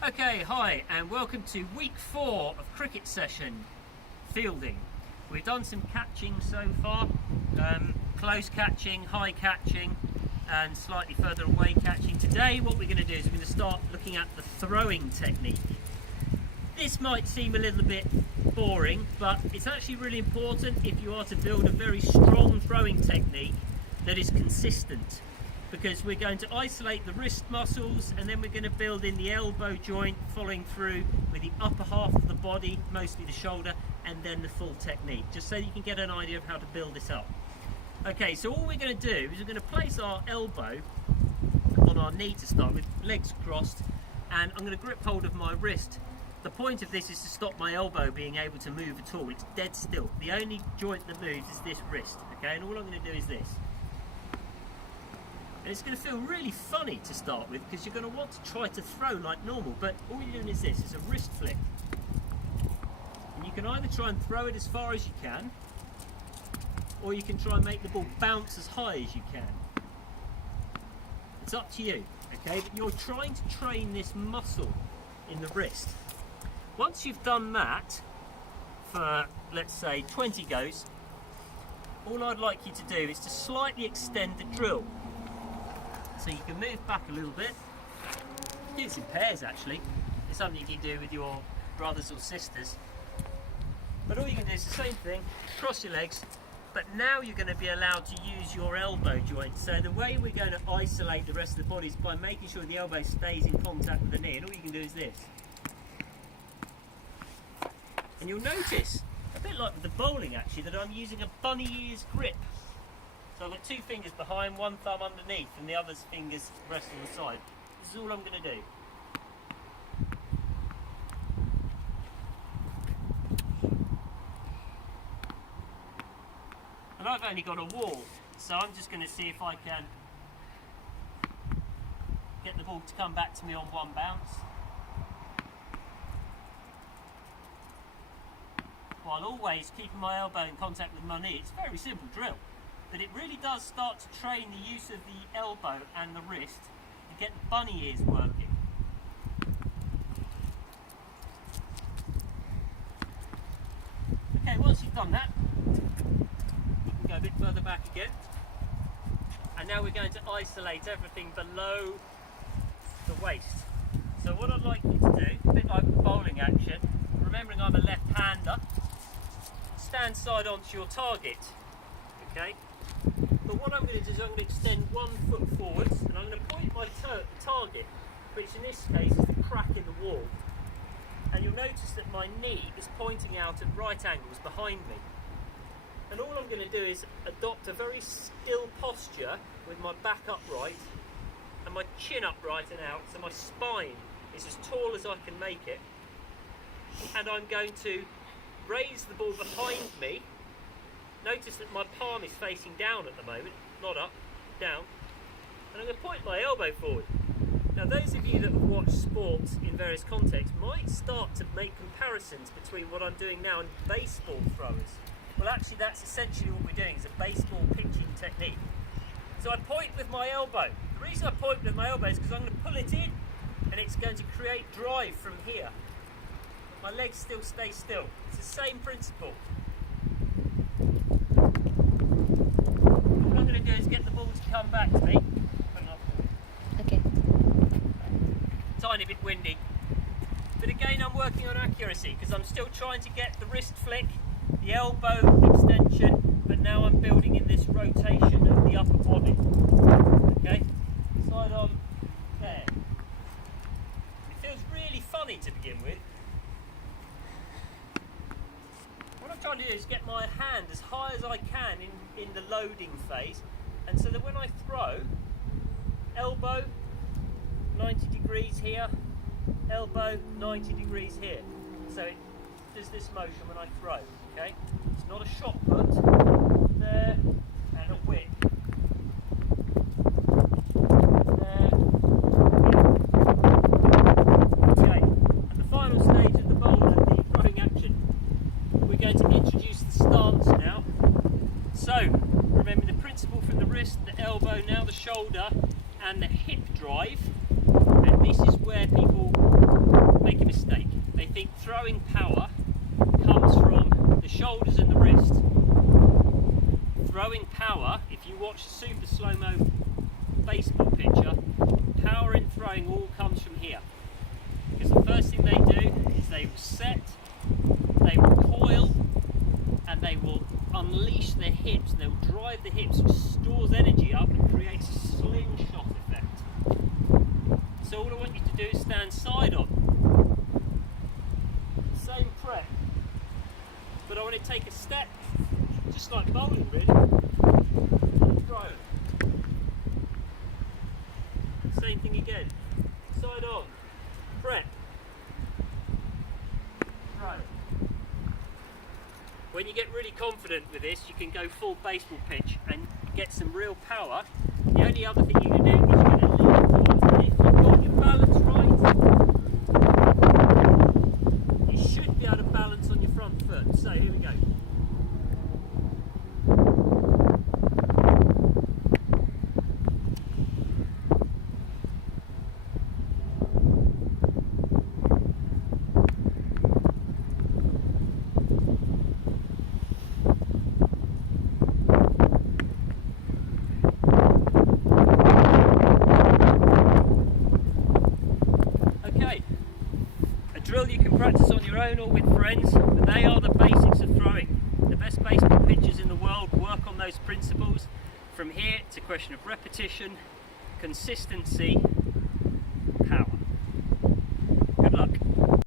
Okay, hi, and welcome to week 4 of cricket session fielding. We've done some catching so far, close catching, high catching, and slightly further away catching. Today what we're going to do is we're going to start looking at the throwing technique. This might seem a little bit boring, but it's actually really important if you are to build a very strong throwing technique that is consistent. Because we're going to isolate the wrist muscles and then we're going to build in the elbow joint, following through with the upper half of the body, mostly the shoulder, and then the full technique, just so you can get an idea of how to build this up. Okay, so all we're going to do is we're going to place our elbow on our knee to start with, legs crossed, and I'm going to grip hold of my wrist. The point of this is to stop my elbow being able to move at all. It's dead still. The only joint that moves is this wrist, okay, and all I'm going to do is this. And it's going to feel really funny to start with because you're going to want to try to throw like normal, but all you're doing is this, it's a wrist flick. And you can either try and throw it as far as you can, or you can try and make the ball bounce as high as you can. It's up to you, okay? But you're trying to train this muscle in the wrist. Once you've done that for, let's say, 20 goes, all I'd like you to do is to slightly extend the drill. So you can move back a little bit. Do this in pairs actually. It's something you can do with your brothers or sisters. But all you can do is the same thing, cross your legs, but now you're going to be allowed to use your elbow joint. So the way we're going to isolate the rest of the body is by making sure the elbow stays in contact with the knee, and all you can do is this. And you'll notice, a bit like with the bowling actually, that I'm using a bunny ears grip. So I've got two fingers behind, one thumb underneath, and the other's fingers rest on the side. This is all I'm going to do. And I've only got a wall, so I'm just going to see if I can get the ball to come back to me on one bounce, while always keeping my elbow in contact with my knee. It's a very simple drill. But it really does start to train the use of the elbow and the wrist and get the bunny ears working. Okay, once you've done that, you can go a bit further back again. And now we're going to isolate everything below the waist. So what I'd like you to do, a bit like bowling action, remembering I'm a left-hander, stand side onto your target, okay? But what I'm going to do is I'm going to extend 1 foot forwards and I'm going to point my toe at the target, which in this case is the crack in the wall. And you'll notice that my knee is pointing out at right angles behind me. And all I'm going to do is adopt a very still posture with my back upright and my chin upright and out, so my spine is as tall as I can make it. And I'm going to raise the ball behind me. Notice that my palm is facing down at the moment, not up, down. And I'm going to point my elbow forward. Now those of you that have watched sports in various contexts might start to make comparisons between what I'm doing now and baseball throwers. Well actually that's essentially what we're doing, is a baseball pitching technique. So I point with my elbow. The reason I point with my elbow is because I'm going to pull it in and it's going to create drive from here. My legs still stay still. It's the same principle. What I'm going to do is get the ball to come back to me. Okay. Tiny bit windy. But again, I'm working on accuracy because I'm still trying to get the wrist flick, the elbow extension, but now I'm building in this rotation of the upper body. Okay? Side on there. It feels really funny to begin with. What I'm trying to do is get my hand as high as I can in the loading phase, and so that when I throw, elbow 90 degrees here, elbow 90 degrees here. So it does this motion when I throw, okay? It's not a shot put, there, and a whip. There. Okay, at the final stage of the bowl of the throwing action, we're going to introduce the stance now. So, remember the principle from the wrist, the elbow, now the shoulder, and the hip drive. And this is where people hips and they'll drive the hips, which stores energy up and creates a slingshot effect. So all I want you to do is stand side on. Same prep. But I want to take a step, just like bowling really. Throw. Same thing again. Side on. Prep. Throw. When you get really confident with this, you can go full baseball pitch and get some real power. The only other thing you can do is you're going to lean towards it. If you've got your balance right, you should be able to balance on your front foot. So here we go. Drill you can practice on your own or with friends, but they are the basics of throwing. The best baseball pitchers in the world work on those principles. From here, it's a question of repetition, consistency